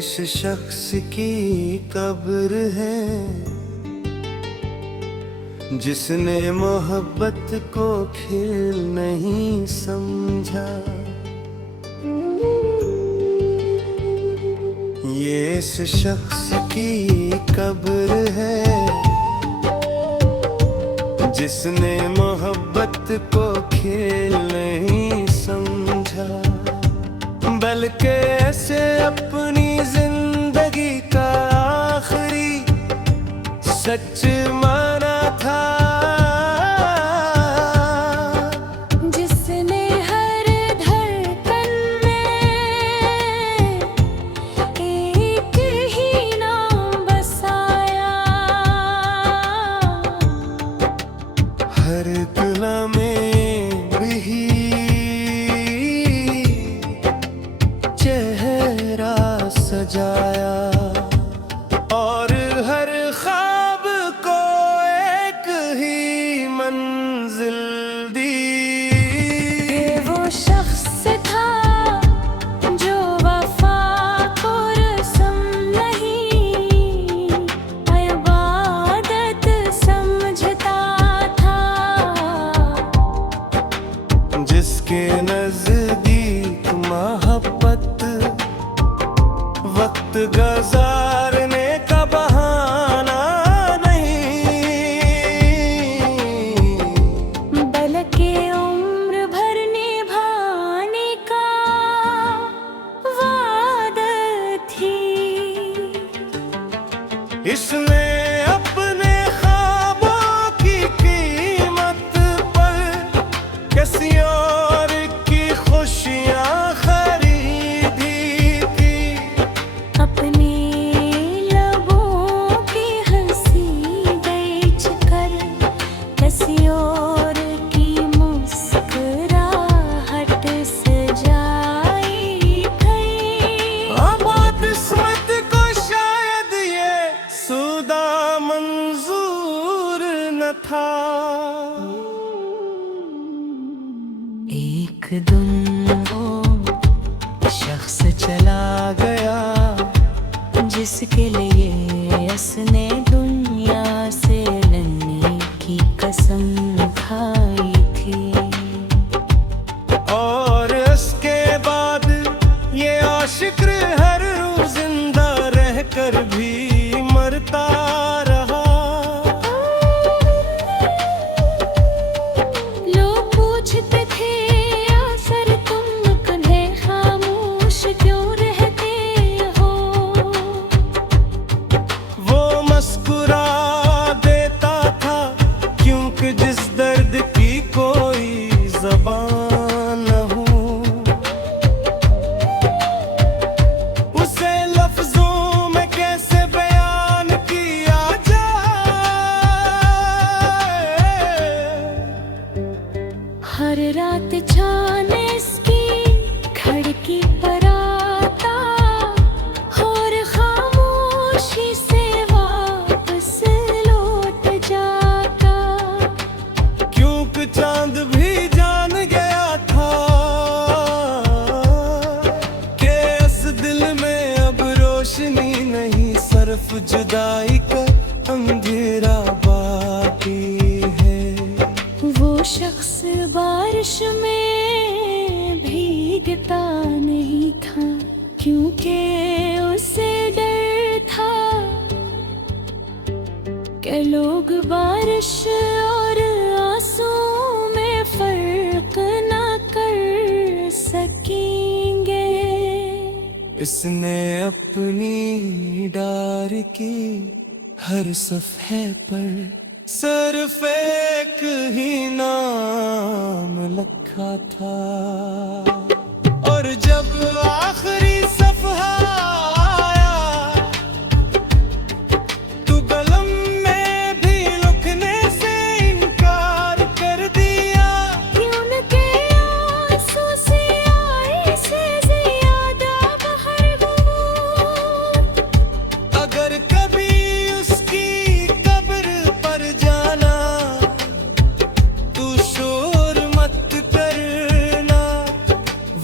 इस शख्स की कब्र है जिसने मोहब्बत को खेल नहीं समझा। ये इस शख्स की कब्र है जिसने मोहब्बत को खेल नहीं समझा, बल्कि ऐसे अपनी जिंदगी का आखिरी सच माना था। जिसने हर धड़कन में एक ही नाम बसाया, हर तुला में भी चेहरा सजाया और हर ख्वाब को एक ही मंजिल दी। ये वो शख्स था जो वफा को रस्म नहीं इबादत समझता था, जिसके नजदीक मोहब्बत वक्त गुजारने का बहाना नहीं, बल्कि उम्र भर निभाने का वादा थी। इसने अपने ख्वाबों की कीमत पर किसी और की खुशियां खरीदी थी। अपने लबों की हंसी बेचकर किसी और की मुस्कुराहट सजाई गई। आबाद किस्मत को शायद ये सौदा मंजूर न था। एक दिन वो शख्स चला गया जिसके लिए उसने दुनिया से लड़ने की कसम खाई थी, और उसके बाद ये आशिक हर रोज जिंदा रहकर भी मरता रहा। लोग पूछते थे आखिर तुम कन्हे खामोश क्यों रहते हो, वो मुस्कुरा देता था क्योंकि जिस दर्द की कोई ज़बान न हो, उसे लफ्जों में कैसे बयान किया जाए। हर रात छाने इसकी खिड़की पर आता और खामोशी से वापस लौट जाता, क्योंकि चांद भी जान गया था कि इस दिल में अब रोशनी नहीं, सिर्फ जुदाई का अंधेरा बाकी है। वो शख्स बारिश में भीगता नहीं था क्योंकि उसे डर था कि लोग बारिश और आंसू में फर्क ना कर सकेंगे। इसने अपनी डार की हर सफ़े पर सिर्फ एक ही नाम लिखा था, और जब आखिरी सफ़हा आया तो कलम में भी लिखने से इनकार कर दिया। उनके आंसू से आए से ज्यादा बहर गुमूर, अगर कभी उसकी कब्र पर जाना तो शोर मत करना,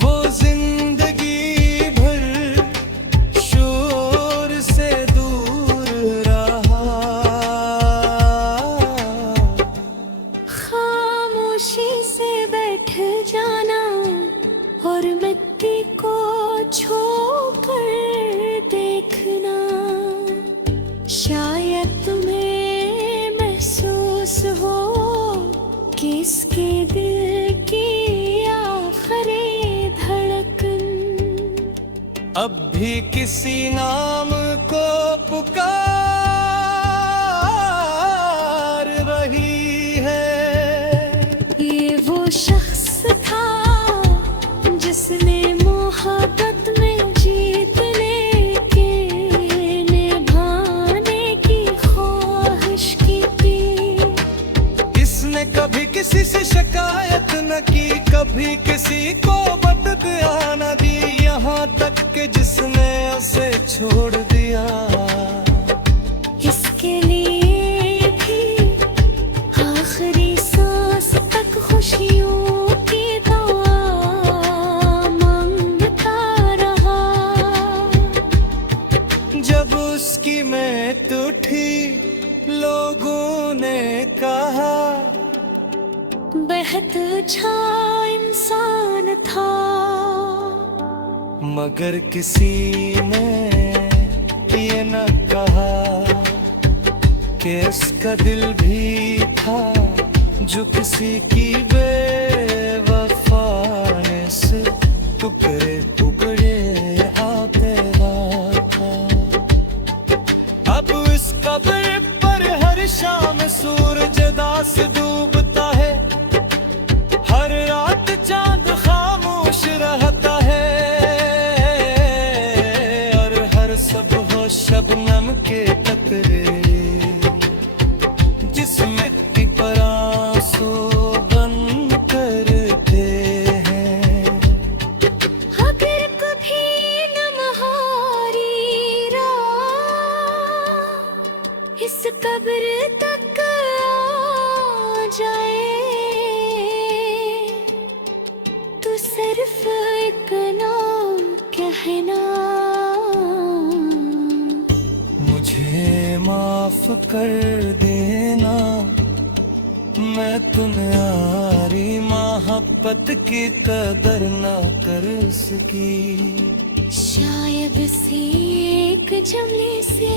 वो जिंदगी भर शायद तुम्हें महसूस हो कि इसके दिल की आखिरी धड़कन अब भी किसी नाम को पुकार रही है। ये वो शख्स था जिसने मोहब्बत में जीतने के निभाने की ख्वाहिश की थी। इसने कभी किसी से शिकायत न की, कभी किसी को बददुआ न दी, यहाँ तक कि जिसने उसे छोड़ दिया। इसके लिए भी आखिरी सांस तक खुशियों की दुआ मांगता रहा। जब उसकी मैत उठी लोगों ने कहा बेहद अच्छा इंसान था, मगर किसी ने ये न कहा कि उसका दिल भी था जो किसी की बेवफाने से टुकड़े टुकड़े आते था। अब इस कब्र पर हर शाम सूरज दास डूबता है, हर रात चांद खामोश रहता है, और हर सुबह शबनम के कतरे जिसमें पर आंसू बन करते हैं। अगर कभी नमहारी राह इस कब्र तक आ जाए तो सिर्फ एक नाम कहना, मुझे माफ कर देना, मैं तुम्हारी मोहब्बत की कदर ना कर सकी। शायद से एक जमले से